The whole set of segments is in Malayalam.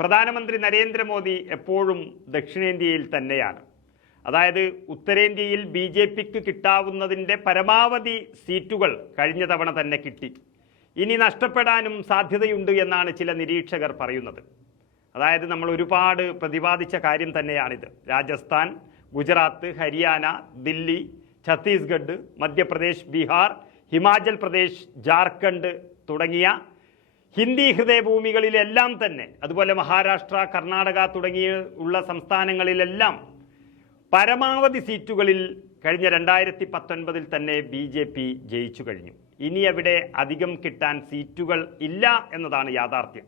പ്രധാനമന്ത്രി നരേന്ദ്രമോദി എപ്പോഴും ദക്ഷിണേന്ത്യയിൽ തന്നെയാണ്. അതായത് ഉത്തരേന്ത്യയിൽ ബി ജെ പിക്ക് കിട്ടാവുന്നതിന്റെ പരമാവധി സീറ്റുകൾ കഴിഞ്ഞ തവണ തന്നെ കിട്ടി. ഇനി നഷ്ടപ്പെടാനും സാധ്യതയുണ്ട് എന്നാണ് ചില നിരീക്ഷകർ പറയുന്നത്. അതായത് നമ്മൾ ഒരുപാട് പ്രതിപാദിച്ച കാര്യം തന്നെയാണിത്. രാജസ്ഥാൻ ഗുജറാത്ത് ഹരിയാന ദില്ലി ഛത്തീസ്ഗഡ് മധ്യപ്രദേശ് ബീഹാർ ഹിമാചൽ പ്രദേശ് ജാർഖണ്ഡ് തുടങ്ങിയ ഹിന്ദി ഹൃദയഭൂമികളിലെല്ലാം തന്നെ അതുപോലെ മഹാരാഷ്ട്ര കർണാടക തുടങ്ങിയ ഉള്ള സംസ്ഥാനങ്ങളിലെല്ലാം പരമാവധി സീറ്റുകളിൽ കഴിഞ്ഞ രണ്ടായിരത്തി പത്തൊൻപതിൽ തന്നെ ബി ജെ പി ജയിച്ചു കഴിഞ്ഞു. ഇനി അവിടെ അധികം കിട്ടാൻ സീറ്റുകൾ ഇല്ല എന്നതാണ് യാഥാർത്ഥ്യം.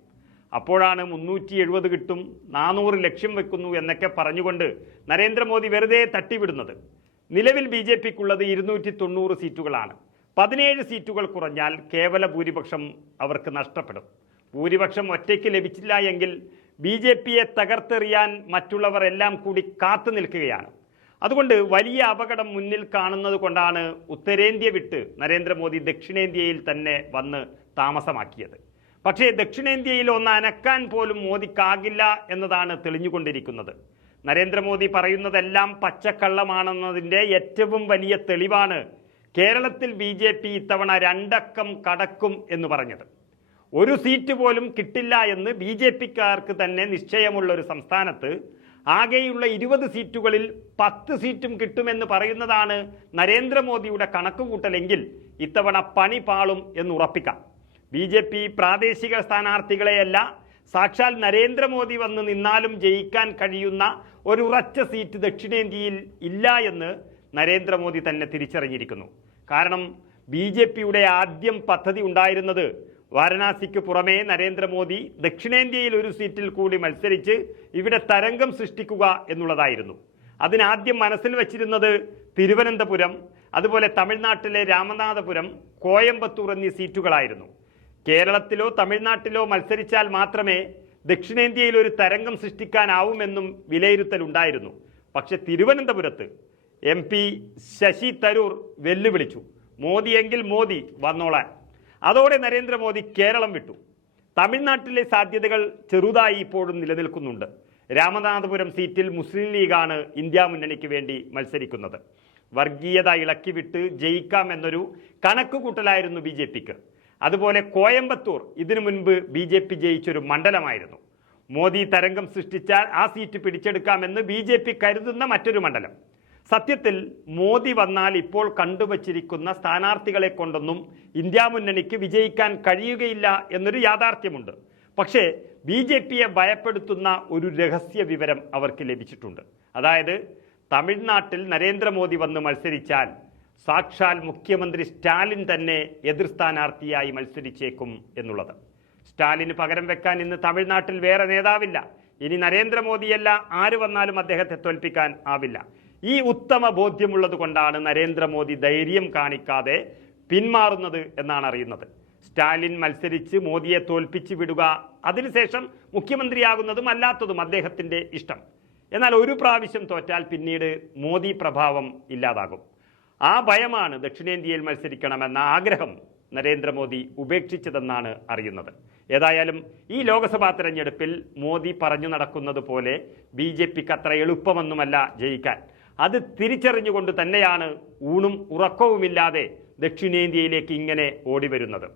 അപ്പോഴാണ് മുന്നൂറ്റി എഴുപത് കിട്ടും നാനൂറ് ലക്ഷ്യം വെക്കുന്നു എന്നൊക്കെ പറഞ്ഞുകൊണ്ട് നരേന്ദ്രമോദി വെറുതെ തട്ടിവിടുന്നത്. നിലവിൽ ബി ജെ പിക്കുള്ളത് ഇരുന്നൂറ്റി തൊണ്ണൂറ് സീറ്റുകളാണ്. പതിനേഴ് സീറ്റുകൾ കുറഞ്ഞാൽ കേവല ഭൂരിപക്ഷം അവർക്ക് നഷ്ടപ്പെടും. ഭൂരിപക്ഷം ഒറ്റയ്ക്ക് ലഭിച്ചില്ല എങ്കിൽ ബി ജെ പിയെ തകർത്തെറിയാൻ മറ്റുള്ളവർ എല്ലാം കൂടി കാത്തു നിൽക്കുകയാണ്. അതുകൊണ്ട് വലിയ അപകടം മുന്നിൽ കാണുന്നത് കൊണ്ടാണ് ഉത്തരേന്ത്യ വിട്ട് നരേന്ദ്രമോദി ദക്ഷിണേന്ത്യയിൽ തന്നെ വന്ന് താമസമാക്കിയത്. പക്ഷേ ദക്ഷിണേന്ത്യയിൽ ഒന്ന് അനക്കാൻ പോലും മോദിക്കാകില്ല എന്നതാണ് തെളിഞ്ഞുകൊണ്ടിരിക്കുന്നത്. നരേന്ദ്രമോദി പറയുന്നതെല്ലാം പച്ചക്കള്ളമാണെന്നതിന്റെ ഏറ്റവും വലിയ തെളിവാണ് കേരളത്തിൽ ബി ജെ പി ഇത്തവണ രണ്ടക്കം കടക്കും എന്ന് പറഞ്ഞത്. ഒരു സീറ്റ് പോലും കിട്ടില്ല എന്ന് ബി ജെ പിക്കാർക്ക് തന്നെ നിശ്ചയമുള്ള ഒരു സംസ്ഥാനത്ത് ആകെയുള്ള ഇരുപത് സീറ്റുകളിൽ പത്ത് സീറ്റും കിട്ടുമെന്ന് പറയുന്നതാണ് നരേന്ദ്രമോദിയുടെ കണക്കുകൂട്ടലെങ്കിൽ ഇത്തവണ പണി പാളും എന്ന് ഉറപ്പിക്കാം. ബി ജെ പി പ്രാദേശിക സ്ഥാനാർത്ഥികളെയല്ല സാക്ഷാൽ നരേന്ദ്രമോദി വന്ന് നിന്നാലും ജയിക്കാൻ കഴിയുന്ന ഒരു ഉറച്ച സീറ്റ് ദക്ഷിണേന്ത്യയിൽ ഇല്ല എന്ന് നരേന്ദ്രമോദി തന്നെ തിരിച്ചറിഞ്ഞിരിക്കുന്നു. കാരണം ബി ജെ പിയുടെ ആദ്യം പദ്ധതി ഉണ്ടായിരുന്നത് വാരണാസിക്ക് പുറമേ നരേന്ദ്രമോദി ദക്ഷിണേന്ത്യയിൽ ഒരു സീറ്റിൽ കൂടി മത്സരിച്ച് ഇവിടെ തരംഗം സൃഷ്ടിക്കുക എന്നുള്ളതായിരുന്നു. അതിനാദ്യം മനസ്സിൽ വച്ചിരുന്നത് തിരുവനന്തപുരം അതുപോലെ തമിഴ്നാട്ടിലെ രാമനാഥപുരം കോയമ്പത്തൂർ എന്നീ സീറ്റുകളായിരുന്നു. കേരളത്തിലോ തമിഴ്നാട്ടിലോ മത്സരിച്ചാൽ മാത്രമേ ദക്ഷിണേന്ത്യയിൽ ഒരു തരംഗം സൃഷ്ടിക്കാനാവുമെന്നും വിലയിരുത്തലുണ്ടായിരുന്നു. പക്ഷെ തിരുവനന്തപുരത്ത് എം പി ശശി തരൂർ വെല്ലുവിളിച്ചു. മോദിയെങ്കിൽ മോദി വന്നോളാൻ. അതോടെ നരേന്ദ്രമോദി കേരളം വിട്ടു. തമിഴ്നാട്ടിലെ സാധ്യതകൾ ചെറുതായി ഇപ്പോഴും നിലനിൽക്കുന്നുണ്ട്. രാമനാഥപുരം സീറ്റിൽ മുസ്ലിം ലീഗാണ് ഇന്ത്യ മുന്നണിക്ക് വേണ്ടി മത്സരിക്കുന്നത്. വർഗീയത ഇളക്കിവിട്ട് ജയിക്കാമെന്നൊരു കണക്കുകൂട്ടലായിരുന്നു ബി ജെ പിക്ക്. അതുപോലെ കോയമ്പത്തൂർ ഇതിനു മുൻപ് ബി ജെ പി ജയിച്ചൊരു മണ്ഡലമായിരുന്നു. മോദി തരംഗം സൃഷ്ടിച്ചാൽ ആ സീറ്റ് പിടിച്ചെടുക്കാമെന്ന് ബി ജെ പി കരുതുന്ന മറ്റൊരു മണ്ഡലം. സത്യത്തിൽ മോദി വന്നാൽ ഇപ്പോൾ കണ്ടുവച്ചിരിക്കുന്ന സ്ഥാനാർത്ഥികളെ കൊണ്ടൊന്നും ഇന്ത്യ മുന്നണിക്ക് വിജയിക്കാൻ കഴിയുകയില്ല എന്നൊരു യാഥാർത്ഥ്യമുണ്ട്. പക്ഷേ ബി ജെ പിയെ ഭയപ്പെടുത്തുന്ന ഒരു രഹസ്യ വിവരം അവർക്ക് ലഭിച്ചിട്ടുണ്ട്. അതായത് തമിഴ്നാട്ടിൽ നരേന്ദ്രമോദി വന്ന് മത്സരിച്ചാൽ സാക്ഷാൽ മുഖ്യമന്ത്രി സ്റ്റാലിൻ തന്നെ എതിർ സ്ഥാനാർത്ഥിയായി മത്സരിച്ചേക്കും എന്നുള്ളത്. സ്റ്റാലിന് പകരം വെക്കാൻ ഇന്ന് തമിഴ്നാട്ടിൽ വേറെ നേതാവില്ല. ഇനി നരേന്ദ്രമോദിയല്ല ആര് വന്നാലും അദ്ദേഹത്തെ തോൽപ്പിക്കാൻ ആവില്ല. ഈ ഉത്തമ ബോധ്യമുള്ളത് കൊണ്ടാണ് നരേന്ദ്രമോദി ധൈര്യം കാണിക്കാതെ പിന്മാറുന്നത് എന്നാണ് അറിയുന്നത്. സ്റ്റാലിൻ മത്സരിച്ച് മോദിയെ തോൽപ്പിച്ച് വിടുക അതിനുശേഷം മുഖ്യമന്ത്രിയാകുന്നതും അല്ലാത്തതും അദ്ദേഹത്തിന്റെ ഇഷ്ടം. എന്നാൽ ഒരു പ്രാവശ്യം തോറ്റാൽ പിന്നീട് മോദി പ്രഭാവം ഇല്ലാതാകും. ആ ഭയമാണ് ദക്ഷിണേന്ത്യയിൽ മത്സരിക്കണമെന്ന ആഗ്രഹം നരേന്ദ്രമോദി ഉപേക്ഷിച്ചതെന്നാണ് അറിയുന്നത്. ഏതായാലും ഈ ലോക്സഭാ തെരഞ്ഞെടുപ്പിൽ മോദി പറഞ്ഞു നടക്കുന്നത് പോലെ ബി ജെ പിക്ക് അത്ര എളുപ്പമൊന്നുമല്ല ജയിക്കാൻ. അത് തിരിച്ചറിഞ്ഞുകൊണ്ട് തന്നെയാണ് ഊണും ഉറക്കവുമില്ലാതെ ദക്ഷിണേന്ത്യയിലേക്ക് ഇങ്ങനെ ഓടി വരുന്നത്